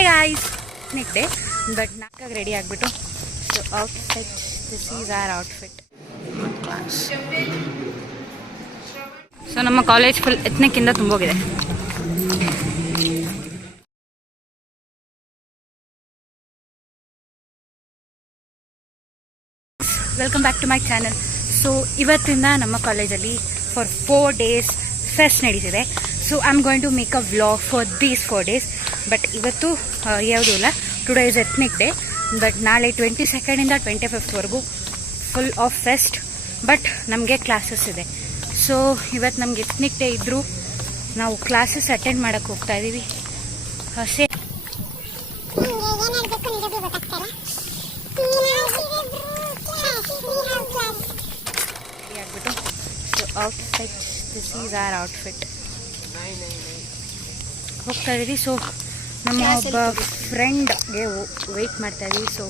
Hi guys, next day but ನಾಲ್ಕಾಗಿ ready ಆಗಿಬಿಟ್ಟು so outfit, this is our outfit. So ನಮ್ಮ college full ಎತ್ನಿಕ್ಕಿಂದ ತುಂಬೋಗಿದೆ. Welcome back to my channel. So ಇವತ್ತಿಂದ ನಮ್ಮ ಕಾಲೇಜಲ್ಲಿ ಫಾರ್ 4 days ಫೆಸ್ಟ್ ನಡೀತಿದೆ. So I am going to make a vlog for these 4 days. But ಇವತ್ತು ಯಾವುದೂ ಇಲ್ಲ, today is ethnic day. But ನಾಳೆ 22nd 25th full of fest. But ನಮಗೆ classes ಇದೆ. ಸೊ ಇವತ್ತು ನಮ್ಗೆ ಎತ್ನಿಕ್ ಡೇ ಇದ್ದರೂ ನಾವು ಕ್ಲಾಸಸ್ ಅಟೆಂಡ್ ಮಾಡೋಕ್ಕೆ ಹೋಗ್ತಾ ಇದ್ದೀವಿ. ಆಗ್ಬಿಟ್ಟು so outfit, this is our outfit ಹೋಗ್ತಾ ಇದ್ದೀವಿ. ಸೊ ನಮ್ಮ ಒಬ್ಬ ಫ್ರೆಂಡ್ಗೆ ವೆಯ್ಟ್ ಮಾಡ್ತಾ ಇದ್ದೀವಿ. So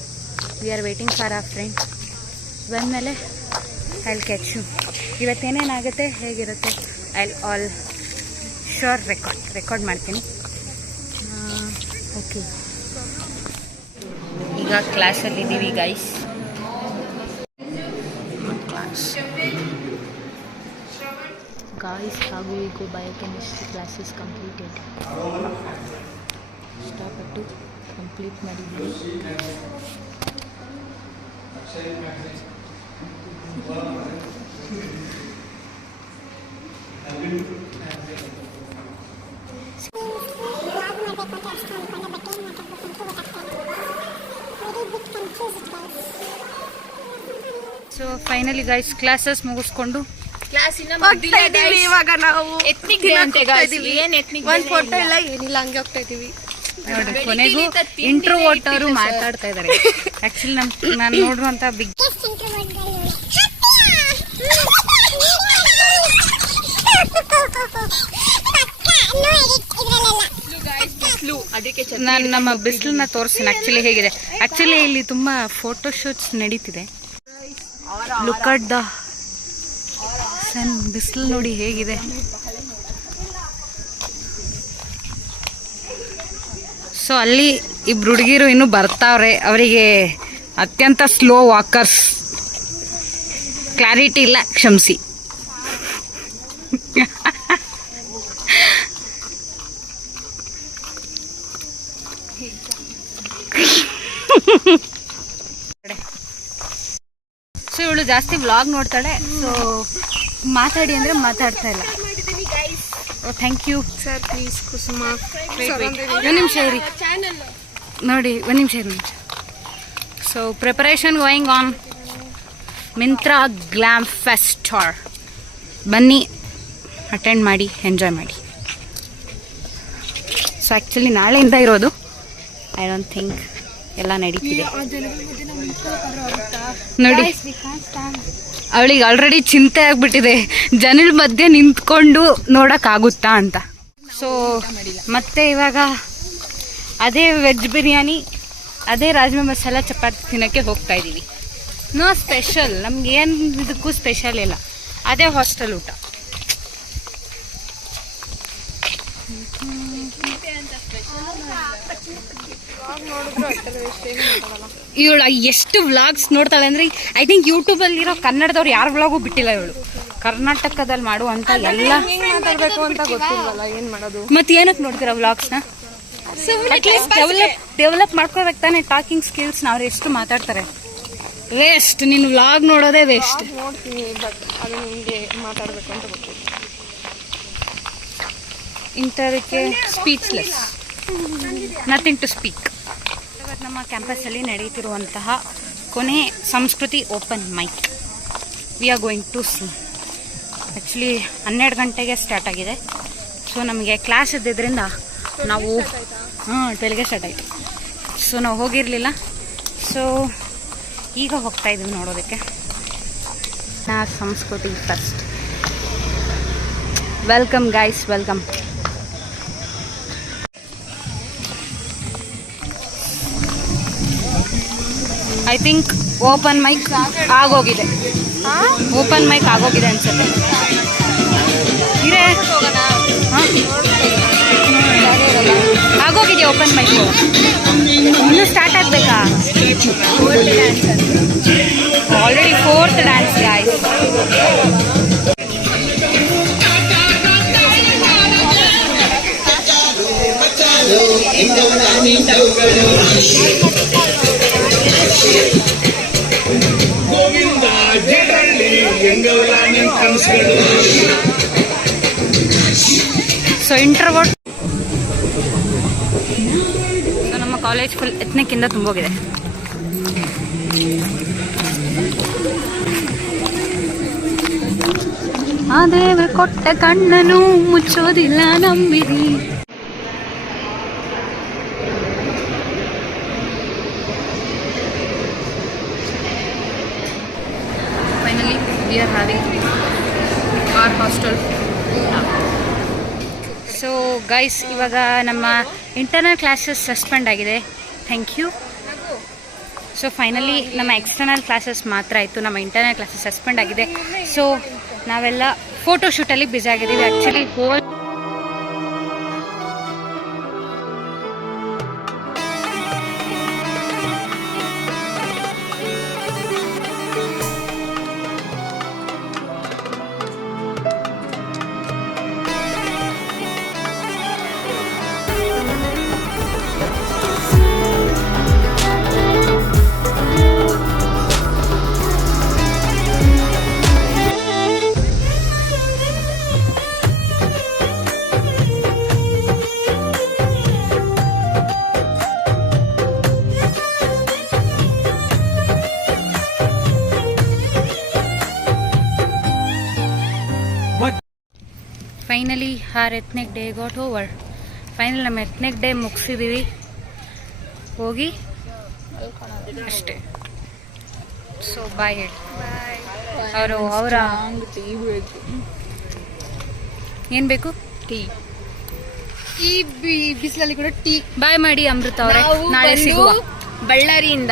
we are waiting for our friend. ಬಂದಮೇಲೆ ಐ ವಿಲ್ ಕ್ಯಾಚ್ ಯು. ಇವತ್ತೇನೇನಾಗುತ್ತೆ, ಹೇಗಿರುತ್ತೆ, I will also record ಮಾಡ್ತೀನಿ. ಓಕೆ, ಈಗ ಕ್ಲಾಸಲ್ಲಿದ್ದೀವಿ ಗೈಸ್. Guys, ಹಾಗೂ ಈಗ ಬಯೋಕೆಮಿಸ್ಟ್ರಿ ಕ್ಲಾಸಸ್ ಕಂಪ್ಲೀಟೆಡ್. ಇಷ್ಟಪಟ್ಟು ಕಂಪ್ಲೀಟ್ ಮಾಡಿದ್ವಿ. ಸೊ ಫೈನಲಿ ಗೈಸ್ ಕ್ಲಾಸಸ್ ಮುಗಿಸ್ಕೊಂಡು ಇವಾಗ ನಾವು ಒಂದ್ ಫೋಟೋ ಇಲ್ಲ ಏನಿಲ್ಲ, ಹಂಗೆ ಹೋಗ್ತಾ ಇದೀವಿ. ನೋಡ್ರಿ, ಕೊನೆಗೂ ಇಂಟ್ರೋವರ್ಟ್ ಅವರು ಮಾತಾಡ್ತಾ ಇದಾರೆ. ಆಕ್ಚುಲಿ ನಾನು ನೋಡುವಂತ ಬಿಗ್ ನಾನು ನಮ್ಮ ಬಿಸಿಲನ್ನ ತೋರಿಸ್ತೀನಿ ಆಕ್ಚುಲಿ ಹೇಗಿದೆ. ಆಕ್ಚುಲಿ ಇಲ್ಲಿ ತುಂಬಾ ಫೋಟೋ ಶೂಟ್ಸ್ ನಡೀತಿದೆ. ಲುಕ್ ಅಟ್ ದ ಸನ್, ಬಿಸಿಲು ನೋಡಿ ಹೇಗಿದೆ. ಸೊ ಅಲ್ಲಿ ಇಬ್ರು ಹುಡುಗಿರು ಇನ್ನೂ ಬರ್ತಾವ್ರೆ. ಅವರಿಗೆ ಅತ್ಯಂತ ಸ್ಲೋ ವಾಕರ್ಸ್, ಕ್ಲಾರಿಟಿ ಇಲ್ಲ, ಕ್ಷಮಿಸಿ. ಸೊ ಇವಳು ಜಾಸ್ತಿ ವ್ಲಾಗ್ ನೋಡ್ತಾಳೆ. ಸೊ ಮಾತಾಡಿ ಅಂದರೆ ಮಾತಾಡ್ತಾ ಇಲ್ಲ. ಥ್ಯಾಂಕ್ ಯು ಸರ್, ಪ್ಲೀಸ್ ಕುಸುಮ. ಒಂದು ನಿಮಿಷ ಇರಿ, ನೋಡಿ ಒಂದು ನಿಮಿಷ ಇರಿ. So preparation going on Myntra glam fest. ಬನ್ನಿ, ಅಟೆಂಡ್ ಮಾಡಿ, ಎಂಜಾಯ್ ಮಾಡಿ. ಸೊ ಆ್ಯಕ್ಚುಲಿ ನಾಳೆಯಿಂದ ಇರೋದು. ಐ ಡೋಂಟ್ ಥಿಂಕ್ ಎಲ್ಲ ನಡೀತಿದೆ. ನೋಡಿ, ಅವಳಿಗೆ ಆಲ್ರೆಡಿ ಚಿಂತೆ ಆಗ್ಬಿಟ್ಟಿದೆ, ಜನರ ಮಧ್ಯೆ ನಿಂತ್ಕೊಂಡು ನೋಡೋಕ್ಕಾಗುತ್ತಾ ಅಂತ. ಸೊ ಮತ್ತೆ ಇವಾಗ ಅದೇ ವೆಜ್ ಬಿರಿಯಾನಿ, ಅದೇ ರಾಜ್ಮಾ ಮಸಾಲ ಚಪಾತಿ ತಿನ್ನೋಕ್ಕೆ ಹೋಗ್ತಾ ಇದ್ದೀವಿ. ನೋ ಸ್ಪೆಷಲ್, ನಮ್ಗೆ ಏನು ಇದಕ್ಕೂ ಸ್ಪೆಷಲ್ ಇಲ್ಲ, ಅದೇ ಹಾಸ್ಟೆಲ್ ಊಟ. ಇವಳು ಎಷ್ಟು ವ್ಲಾಗ್ಸ್ ನೋಡ್ತಾಳೆ ಅಂದರೆ, ಐ ಥಿಂಕ್ ಯೂಟ್ಯೂಬಲ್ಲಿರೋ ಕನ್ನಡದವ್ರು ಯಾರು ವ್ಲಾಗು ಬಿಟ್ಟಿಲ್ಲ. ಇವಳು ಕರ್ನಾಟಕದಲ್ಲಿ ಮಾಡುವಂಥ ಎಲ್ಲ ಮಾತಾಡ್ಬೇಕು ಅಂತ ಗೊತ್ತಿಲ್ವಲ್ಲ, ಏನ್ ಮಾಡೋದು. ಮತ್ತೆ ಏನಕ್ಕೆ ನೋಡ್ತೀರಾ ವ್ಲಾಗ್ಸ್ನ? ಅಟ್ಲೀಸ್ಟ್ ಡೆವಲಪ್ ಮಾಡ್ಕೋಬೇಕು ತಾನೆ ಟಾಕಿಂಗ್ ಸ್ಕಿಲ್ಸ್ನ. ಅವ್ರು ಎಷ್ಟು ಮಾತಾಡ್ತಾರೆ, ವೇಸ್ಟ್. ನೀನು ವ್ಲಾಗ್ ನೋಡೋದೇ ವೇಸ್ಟ್. ನೋಡ್ತೀನಿ, ಬಟ್ ಅದು ನಿಮಗೆ ಮಾತಾಡ್ಬೇಕು ಅಂತ ಗೊತ್ತಿಲ್ಲ. ಇಂಥದಕ್ಕೆ ಸ್ಪೀಚ್ಲೆಸ್, ನಥಿಂಗ್ ಟು ಸ್ಪೀಕ್. ನಮ್ಮ ಕ್ಯಾಂಪಸ್ಸಲ್ಲಿ ನಡೀತಿರುವಂತಹ ಕೊನೆ ಸಂಸ್ಕೃತಿ open mic we are going to see. Actually 12 ಗಂಟೆಗೆ ಸ್ಟಾರ್ಟ್ ಆಗಿದೆ. ಸೊ ನಮಗೆ ಕ್ಲಾಸ್ ಇದ್ದಿದ್ದರಿಂದ ನಾವು 12ಗೆ ಸ್ಟಾರ್ಟ್ ಆಯಿತು. ಸೊ ನಾವು ಹೋಗಿರಲಿಲ್ಲ. ಸೊ ಈಗ ಹೋಗ್ತಾ ಇದ್ದೀವಿ ನೋಡೋದಕ್ಕೆ. Sanskriti first. Welcome guys, welcome. I think open mic ಆಗೋಗಿದೆ. ಓಪನ್ ಮೈಕ್ ಆಗೋಗಿದೆ ಅನ್ಸುತ್ತೆ. ಇರೇ ಆಗೋಗಿದೆ. ತುಂಬೋಗಿದೆಯಾ ಓಪನ್ ಮೈಕು? ಇನ್ನೂ ಸ್ಟಾರ್ಟ್ ಆಗಬೇಕಾ? Already 4th dance guys. So introvert. So ನಮ್ಮ ಕಾಲೇಜ್ ಫುಲ್ ಎತ್ನಿಕ್ಕಿಂದ ತುಂಬೋಗಿದೆ. ಆ ದೇವ್ರು ಕೊಟ್ಟ ಕಣ್ಣನು ಮುಚ್ಚೋದಿಲ್ಲ ನಂಬಿರಿ. Finally we are having our hostel. So guys, ಇವಾಗ ನಮ್ಮ ಇಂಟರ್ನಲ್ ಕ್ಲಾಸಸ್ ಸಸ್ಪೆಂಡ್ ಆಗಿದೆ. Thank you. ಸೊ ಫೈನಲಿ ನಮ್ಮ ಎಕ್ಸ್ಟರ್ನಲ್ ಕ್ಲಾಸಸ್ ಮಾತ್ರ ಇತ್ತು, ನಮ್ಮ ಇಂಟರ್ನಲ್ ಕ್ಲಾಸಸ್ ಸಸ್ಪೆಂಡ್ ಆಗಿದೆ. ಸೊ ನಾವೆಲ್ಲ ಫೋಟೋಶೂಟಲ್ಲಿ ಬ್ಯುಸಿ ಆಗಿದ್ದೀವಿ. Actually whole finally our ethnic day got over. Final ನಮ್ಮ ಎತ್ನಿಕ್ ಡೇ ಮುಗಿಸಿದ್ದೀವಿ, ಹೋಗಿ ಅಷ್ಟೇ. ಸೊ ಬಾಯ್ ಹೇಳಿ. ಅವರು ಅವರ ಏನು ಬೇಕು? ಟೀ. ಈ ಬಿಸಿಲಲ್ಲಿ ಕೂಡ ಟೀ. ಬಾಯ್ ಮಾಡಿ ಅಮೃತ ಅವರೇ, ನಾಳೆ ಸಿಗುವ. ಬಳ್ಳಾರಿಯಿಂದ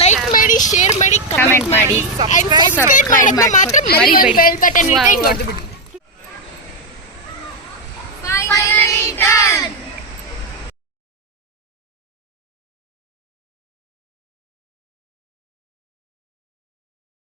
ಲೈಕ್ ಮಾಡಿ, ಶೇರ್ ಮಾಡಿ, ಕಮೆಂಟ್ ಮಾಡಿ, ಸಬ್ಸ್ಕ್ರೈಬ್ ಮಾಡಿ. ಮರಿಬೇಡಿ. Bell button